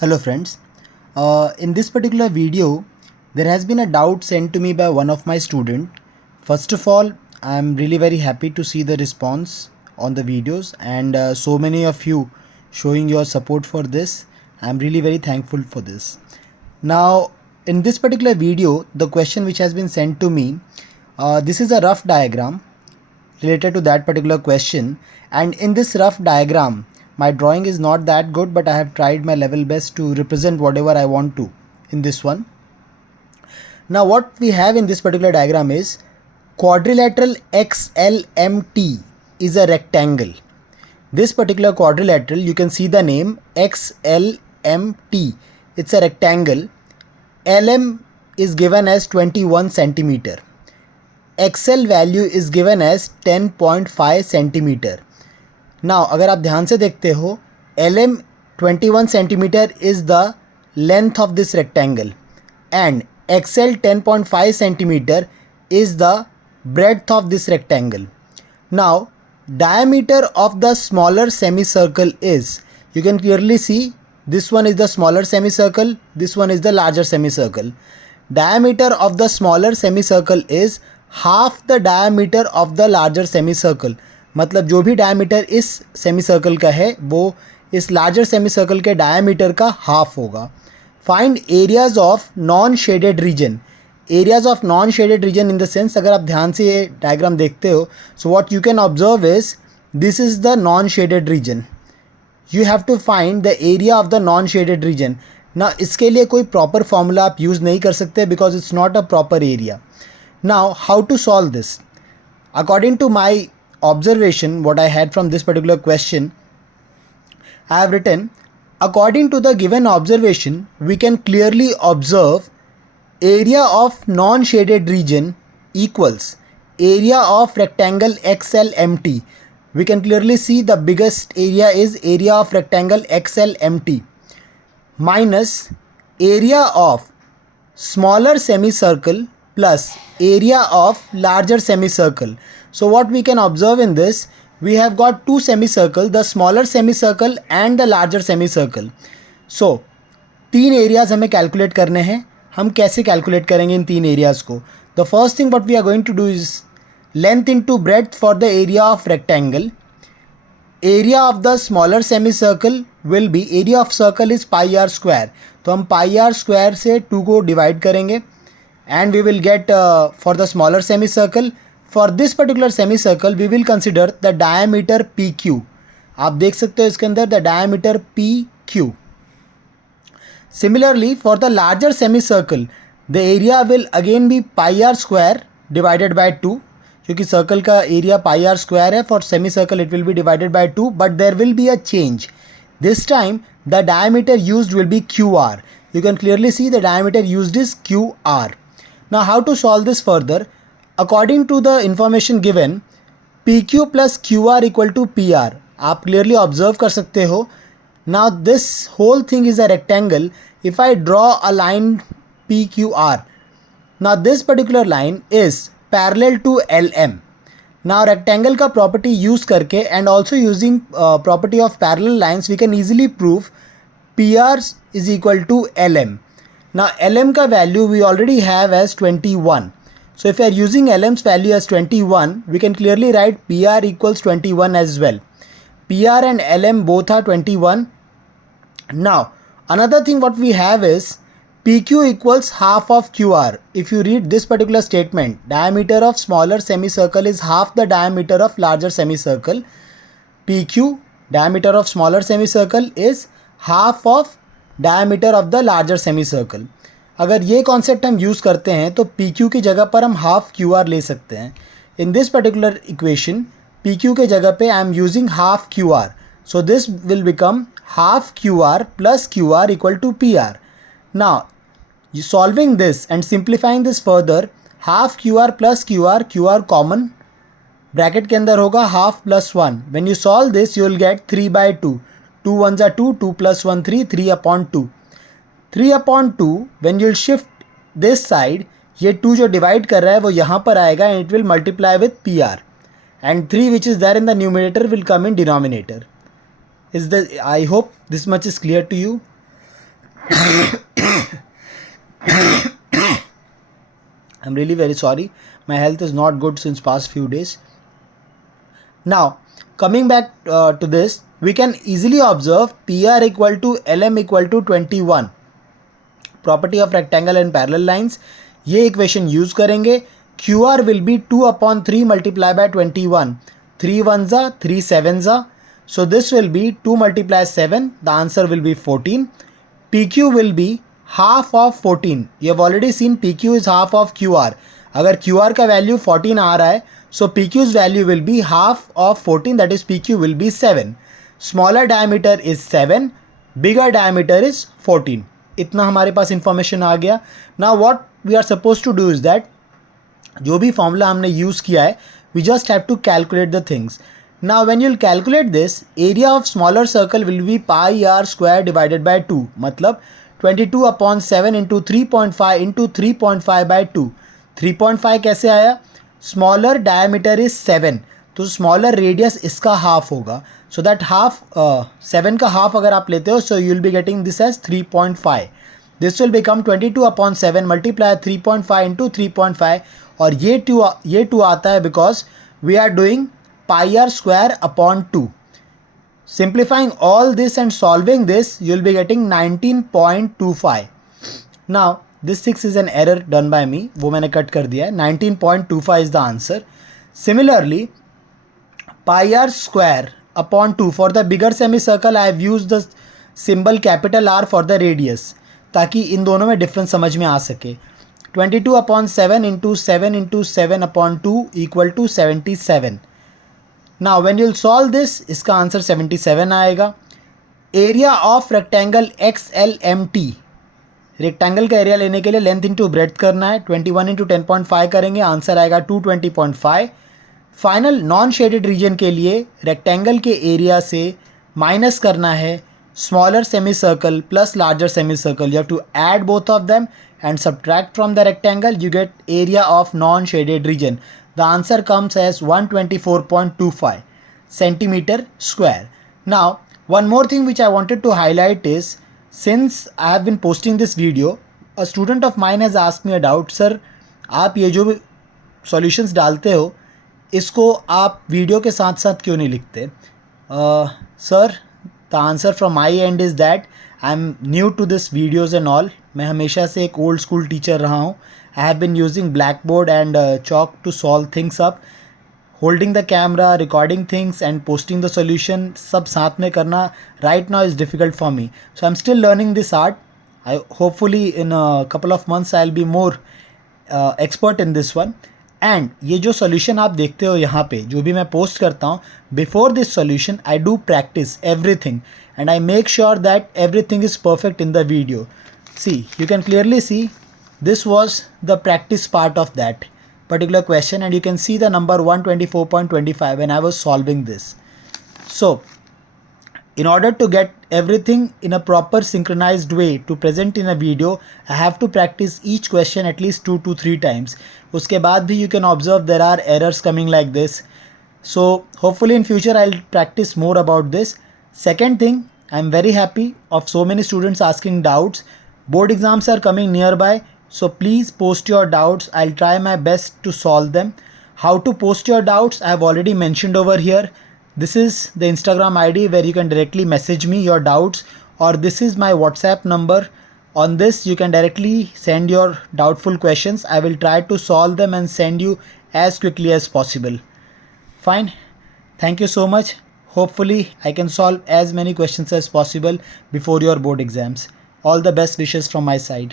Hello friends, in this particular video there has been a doubt sent to me by one of my student. First of all, I am really very happy to see the response on the videos and so many of you showing your support for this. I am really very thankful for this. Now in this particular video, the question which has been sent to me, this is a rough diagram related to that particular question, and in this rough diagram my drawing is not that good, but I have tried my level best to represent whatever I want to in this one. Now what we have in this particular diagram is quadrilateral XLMT is a rectangle. This particular quadrilateral, you can see the name XLMT, it's a rectangle. LM is given as 21 centimeter. XL value is given as 10.5 centimeter. Now अगर आप ध्यान से देखते हो, LM 21 centimeter is the length of this rectangle and XL 10.5 centimeter is the breadth of this rectangle. Now diameter of the smaller semicircle is, you can clearly see this one is the smaller semicircle, this one is the larger semicircle. Diameter of the smaller semicircle is half the diameter of the larger semicircle. मतलब जो भी diameter इस semicircle का है वो इस larger semicircle के diameter का हाफ होगा. Find areas of non shaded region. Areas of non shaded region in the sense, अगर आप ध्यान से ये डायग्राम देखते हो, so what you can observe is this is the non shaded region. You have to find the area of the non shaded region. ना इसके लिए कोई प्रॉपर फॉर्मूला आप यूज़ नहीं कर सकते because it's not a proper area. Now, how to solve this? According to my observation, what I had from this particular question, I have written, according to the given observation, we can clearly observe area of non-shaded region equals area of rectangle XLMT. We can clearly see the biggest area is area of rectangle XLMT minus area of smaller semicircle plus area of larger semicircle. So what we can observe in this, we have got two semicircle, the smaller semicircle and the larger semicircle. So तीन areas हमें calculate करने हैं. हम कैसे calculate करेंगे इन तीन areas को? The first thing what we are going to do is length into breadth for the area of rectangle. Area of the smaller semi circle will be, area of circle is pi r square, तो हम पाई r square से 2 को divide करेंगे and we will get for the smaller semicircle, for this particular semicircle we will consider the diameter PQ. आप देख सकते हो इसके अंदर the diameter PQ. Similarly for the larger semicircle the area will again be pi r square divided by 2, क्योंकि circle का area pi r square है. For semi circle it will be divided by 2, but there will be a change. This time the diameter used will be QR. You can clearly see the diameter used is QR. Now how to solve this further? According to the information given, PQ plus QR equal to PR. आप clearly observe कर सकते हो. Now this whole thing is a rectangle. If I draw a line PQR, now this particular line is parallel to LM. Now rectangle का property use करके and also using property of parallel lines, we can easily prove PR is equal to LM. Now LM का value we already have as 21. So if we are using LM's value as 21, we can clearly write PR equals 21 as well. PR and LM both are 21. Now another thing what we have is PQ equals half of QR. If you read this particular statement, diameter of smaller semicircle is half the diameter of larger semicircle. PQ, diameter of smaller semicircle, is half of diameter of the larger semi circle. अगर ये concept हम use करते हैं तो PQ की जगह पर हम हाफ QR ले सकते हैं. In this particular equation PQ के जगह पे I am using half QR. So this will become half QR plus QR equal to PR. Now solving this and simplifying this further, half QR plus QR common bracket के अंदर होगा, half plus 1. When you solve this you will get 3/2. 2 1s are 2, 2 plus 1 3, 3/2. 3/2 when you'll shift this side, ये 2 जो divide कर रहा है वो यहाँ पर आएगा and it will multiply with PR, and 3 which is there in the numerator will come in denominator. I hope this much is clear to you. I'm really very sorry. My health is not good since past few days. Now, coming back to this, we can easily observe PR equal to LM equal to 21. Property of rectangle and parallel lines. ये equation use करेंगे. QR will be 2/3 multiplied by 21. 3 ones are 3 sevens are. So this will be 2 multiply 7. The answer will be 14. PQ will be half of 14. You have already seen PQ is half of QR. अगर QR का value 14 आ रहा है, so PQ's value will be half of 14, that is PQ will be 7. Smaller diameter is 7, bigger diameter is 14. इतना हमारे पास information आ गया. Now what we are supposed to do is that जो भी formula हमने use किया है, we just have to calculate the things. Now when you'll calculate this, area of smaller circle will be pi r square divided by 2. मतलब 22/7 into 3.5 into 3.5 by 2. 3.5 कैसे आया? Smaller diameter is 7, तो smaller radius इसका half होगा. So that half 7 का half अगर आप लेते हो, so you will be getting this as 3.5. This will become 22/7 multiply 3.5 into 3.5. और ये टू आता है because we are doing pi r square upon 2. Simplifying all this and solving this, you will be getting 19.25. Now this 6 is an error done by me, वो मैंने cut कर दिया है. 19.25 is the answer. Similarly, pi r square upon 2 for the bigger semicircle, I have used the symbol capital R for the radius, ताकि इन दोनों में difference समझ में आ सके. 22/7 into 7 into 7/2 equal to 77. Now when you'll solve this, इसका answer 77 आएगा. Area of rectangle XLMT, rectangle का area लेने के लिए लेंथ इंटू ब्रेड्थ करना है. 21 इंटू 10.5 करेंगे, आंसर आएगा 220.5. फाइनल नॉन शेडेड रीजन के लिए रेक्टेंगल के एरिया से माइनस करना है smaller semi circle plus larger semi circle. You have to add both of them and subtract from the rectangle, you get area of non-shaded region. The answer comes as 124.25 centimeter square. Now, one more thing which I wanted to highlight is, since I have been posting this video, a student of mine has asked me a doubt, sir, आप ये जो solutions डालते हो, इसको आप video के साथ साथ क्यों नहीं लिखते? Sir, the answer from my end is that I am new to this videos and all. मैं हमेशा से एक ओल्ड स्कूल टीचर रहा हूँ. I have been using black board and chalk to solve things up. Holding the camera, recording things and posting the solution, सब साथ में करना right now is difficult for me. So I am still learning this art. I hopefully in couple of months I will be more expert in this one. And ये जो solution आप देखते हो यहाँ पे, जो भी मैं पोस्ट करता हूँ, before this solution I do practice everything and I make sure that everything is perfect in the video. See, you can clearly see this was the practice part of that particular question, and you can see the number 124.25 when I was solving this. So, in order to get everything in a proper synchronized way to present in a video, I have to practice each question at least 2 to 3 times. उसके बाद भी you can observe there are errors coming like this. So, hopefully in future I'll practice more about this. Second thing, I am very happy of so many students asking doubts. Board exams are coming nearby, so please post your doubts. I'll try my best to solve them. How to post your doubts, I have already mentioned over here. This is the Instagram ID where you can directly message me your doubts, or this is my WhatsApp number. On this you can directly send your doubtful questions. I will try to solve them and send you as quickly as possible. Fine. Thank you so much. Hopefully, I can solve as many questions as possible before your board exams. All the best wishes from my side.